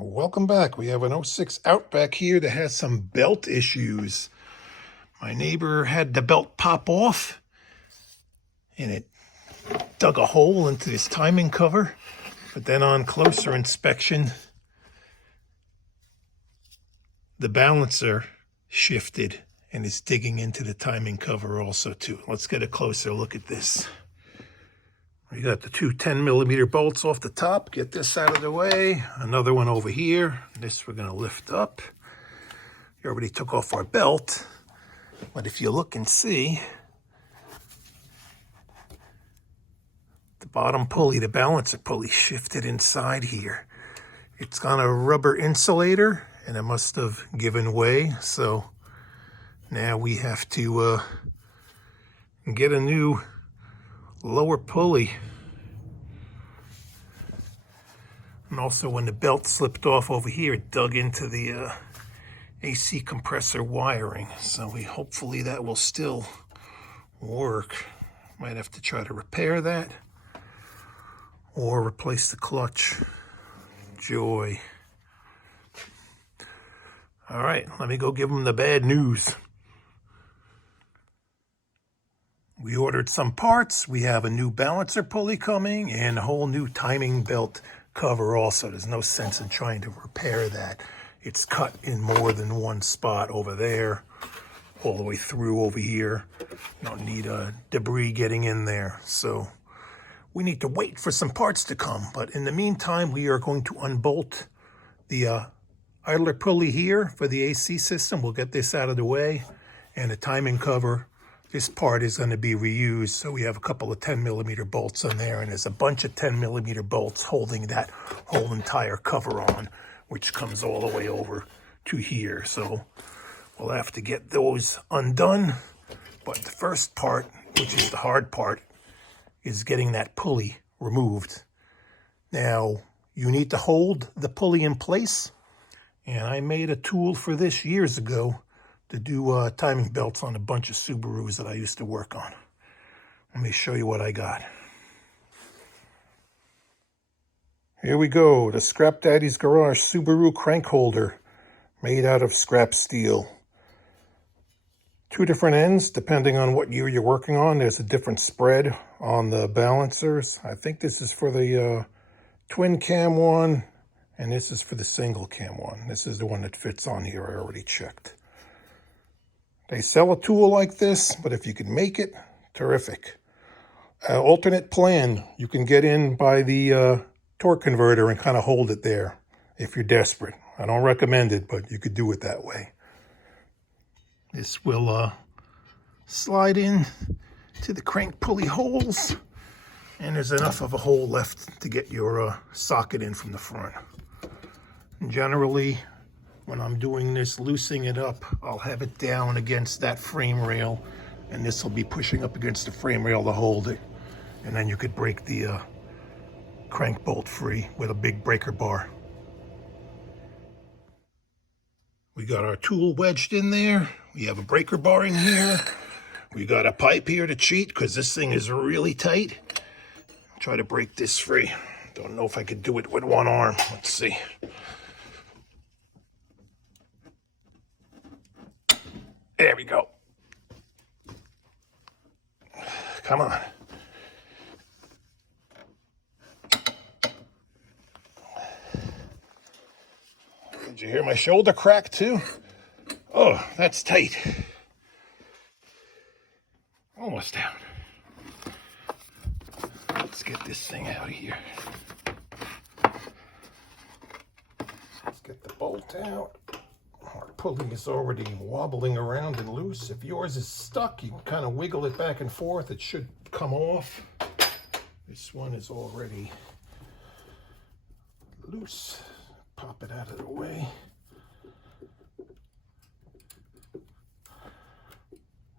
Welcome back. We have an '06 Outback here that has some belt issues. My neighbor had the belt pop off and it dug a hole into this timing cover. But then on closer inspection, the balancer shifted and is digging into the timing cover also too. Let's get a closer look at this. We got the two 10mm bolts off the top. Get this out of the way. Another one over here. This we're going to lift up. We already took off our belt. But if you look and see, the bottom pulley, the balancer pulley, shifted inside here. It's got a rubber insulator and it must have given way. So now we have to get a new lower pulley. And also when the belt slipped off over here, it dug into the AC compressor wiring. So hopefully that will still work. Might have to try to repair that or replace the clutch. Joy. All right, let me go give them the bad news. We ordered some parts. We have a new balancer pulley coming and a whole new timing belt cover also. There's no sense in trying to repair that. It's cut in more than one spot over there, all the way through over here. You don't need debris getting in there. So we need to wait for some parts to come. But in the meantime, we are going to unbolt the idler pulley here for the AC system. We'll get this out of the way. And the timing cover, this part is going to be reused. So we have a couple of 10mm bolts on there, and there's a bunch of 10mm bolts holding that whole entire cover on, which comes all the way over to here. So we'll have to get those undone. But the first part, which is the hard part, is getting that pulley removed. Now, you need to hold the pulley in place. And I made a tool for this years ago to do timing belts on a bunch of Subarus that I used to work on. Let me show you what I got. Here we go, the Scrap Daddy's Garage Subaru crank holder made out of scrap steel. Two different ends, depending on what year you're working on. There's a different spread on the balancers. I think this is for the twin cam one, and this is for the single cam one. This is the one that fits on here, I already checked. They sell a tool like this, but if you can make it, terrific. Alternate plan, you can get in by the torque converter and kind of hold it there if you're desperate. I don't recommend it, but you could do it that way. This will slide in to the crank pulley holes, and there's enough of a hole left to get your socket in from the front. And generally, when I'm doing this, loosening it up, I'll have it down against that frame rail, and this will be pushing up against the frame rail to hold it. And then you could break the crank bolt free with a big breaker bar. We got our tool wedged in there. We have a breaker bar in here. We got a pipe here to cheat because this thing is really tight. Try to break this free. Don't know if I could do it with one arm. Let's see. There we go. Come on. Did you hear my shoulder crack too? Oh, that's tight. Almost down. Let's get this thing out of here. Let's get the bolt out. Our pulley is already wobbling around and loose. If yours is stuck, you can kind of wiggle it back and forth. It should come off. This one is already loose. Pop it out of the way.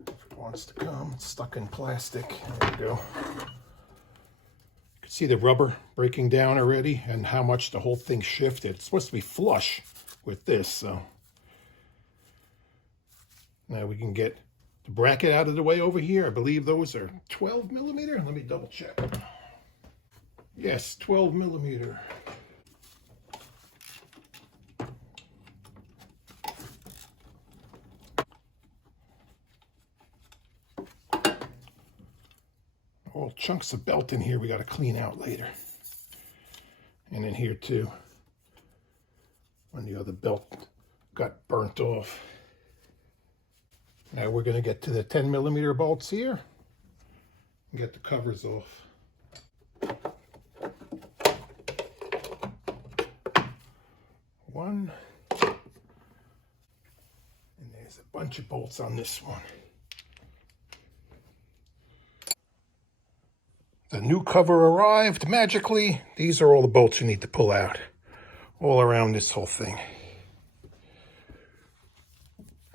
If it wants to come, it's stuck in plastic. There we go. You can see the rubber breaking down already and how much the whole thing shifted. It's supposed to be flush with this, so. Now we can get the bracket out of the way over here. I believe those are 12mm. Let me double check. Yes, 12mm. chunks of belt in here we got to clean out later. And in here too, when the other belt got burnt off. Now we're going to get to the 10mm bolts here and get the covers off. One. And there's a bunch of bolts on this one. The new cover arrived magically. These are all the bolts you need to pull out, all around this whole thing.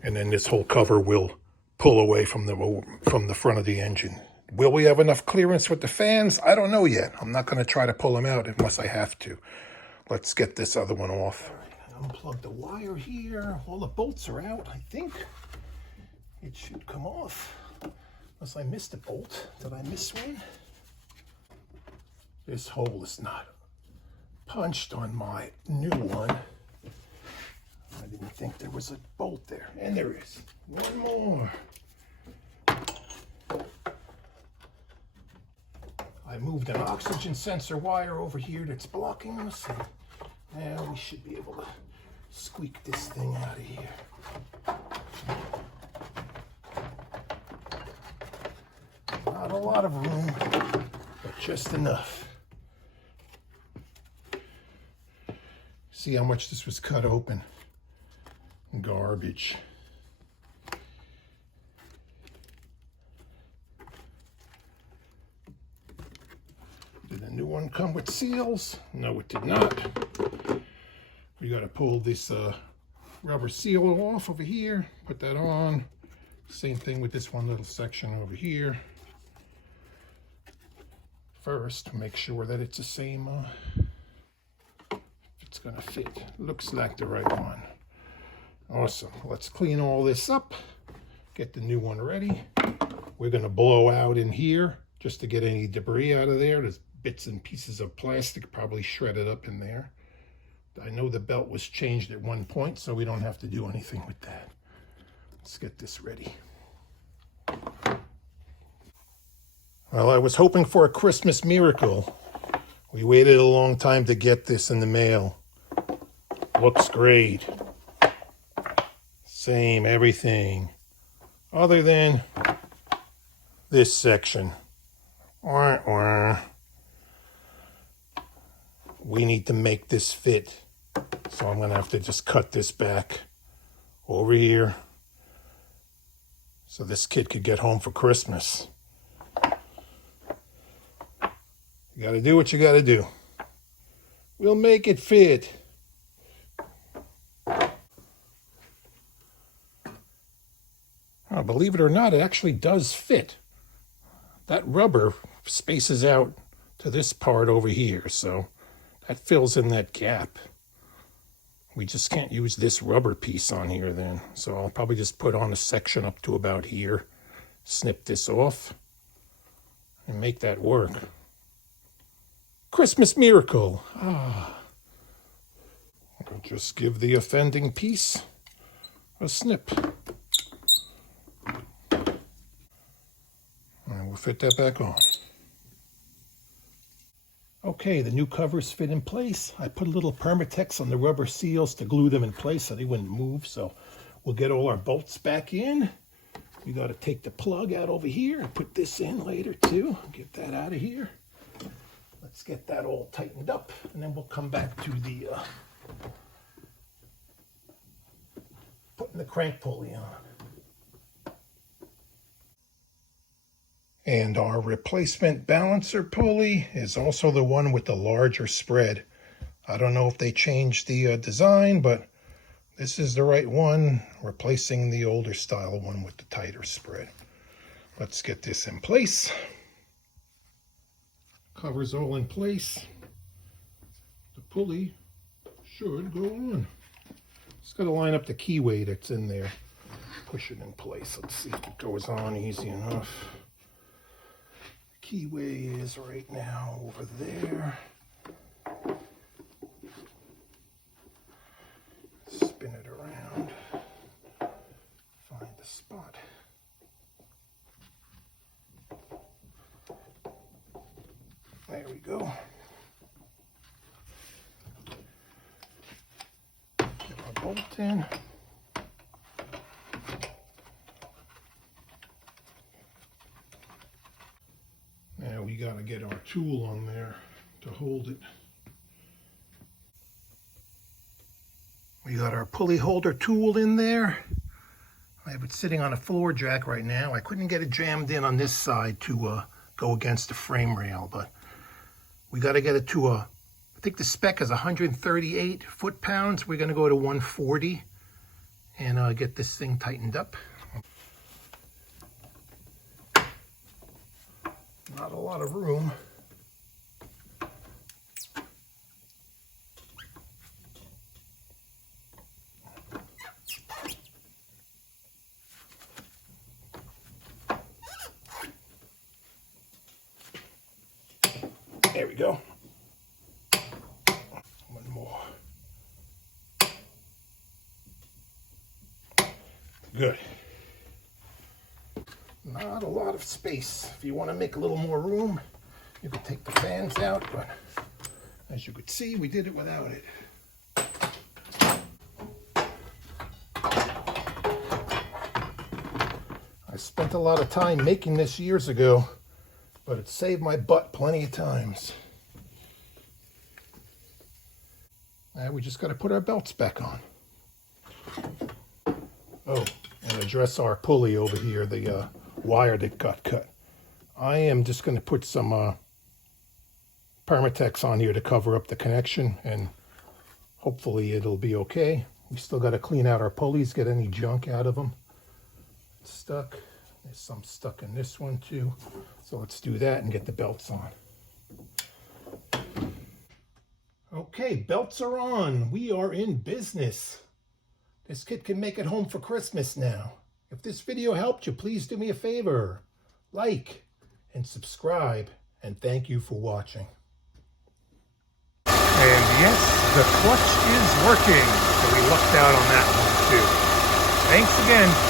And then this whole cover will pull away from the front of the engine. Will we have enough clearance with the fans? I don't know yet. I'm not going to try to pull them out unless I have to. Let's get this other one off. All right, unplug the wire here. All the bolts are out, I think. It should come off. Unless I missed a bolt. Did I miss one? This hole is not punched on my new one. I didn't think there was a bolt there. And there is. One more. I moved an oxygen sensor wire over here that's blocking us. And now we should be able to squeak this thing out of here. Not a lot of room, but just enough. See how much this was cut open. Garbage. Did the new one come with seals? No, it did not. We got to pull this rubber seal off over here, put that on. Same thing with this one little section over here. First, make sure that it's the same, it's gonna fit. Looks like the right one. Awesome. Let's clean all this up, get the new one ready. We're gonna blow out in here just to get any debris out of there. There's bits and pieces of plastic probably shredded up in there. I know the belt was changed at one point, so we don't have to do anything with that. Let's get this ready. Well, I was hoping for a Christmas miracle. We waited a long time to get this in the mail. Looks great. Same everything. Other than this section. We need to make this fit. So I'm going to have to just cut this back over here so this kid could get home for Christmas. You got to do what you got to do. We'll make it fit. Oh, believe it or not, it actually does fit. That rubber spaces out to this part over here, so that fills in that gap. We just can't use this rubber piece on here then. So I'll probably just put on a section up to about here, snip this off, and make that work. Christmas miracle. I'll just give the offending piece a snip. And we'll fit that back on. Okay, the new covers fit in place. I put a little Permatex on the rubber seals to glue them in place so they wouldn't move. So we'll get all our bolts back in. We got to take the plug out over here and put this in later too. Get that out of here. Let's get that all tightened up, and then we'll come back to the putting the crank pulley on. And our replacement balancer pulley is also the one with the larger spread. I don't know if they changed the design, but this is the right one, replacing the older style one with the tighter spread. Let's get this in place. Cover's all in place. The pulley should go on. Just got to line up the keyway that's in there. Push it in place. Let's see if it goes on easy enough. Keyway is right now over there. Spin it around. Find the spot. we go. Get our bolt in. Now we got to get our tool on there to hold it. We got our pulley holder tool in there. I have it sitting on a floor jack right now. I couldn't get it jammed in on this side to go against the frame rail, but we got to get it to I think the spec is 138 foot-pounds. We're going to go to 140 and get this thing tightened up. Not a lot of room. There we go. One more. Good. Not a lot of space. If you want to make a little more room, you can take the fans out, but as you could see, we did it without it. I spent a lot of time making this years ago, but it saved my butt plenty of times. Now we just got to put our belts back on. Oh, and address our pulley over here, the wire that got cut. I am just going to put some Permatex on here to cover up the connection, and hopefully it'll be okay. We still got to clean out our pulleys, get any junk out of them. It's stuck. There's some stuck in this one too. So let's do that and get the belts on. Okay, belts are on. We are in business. This kid can make it home for Christmas now. If this video helped you, please do me a favor. Like and subscribe, and thank you for watching. And yes, the clutch is working. So we lucked out on that one too. Thanks again.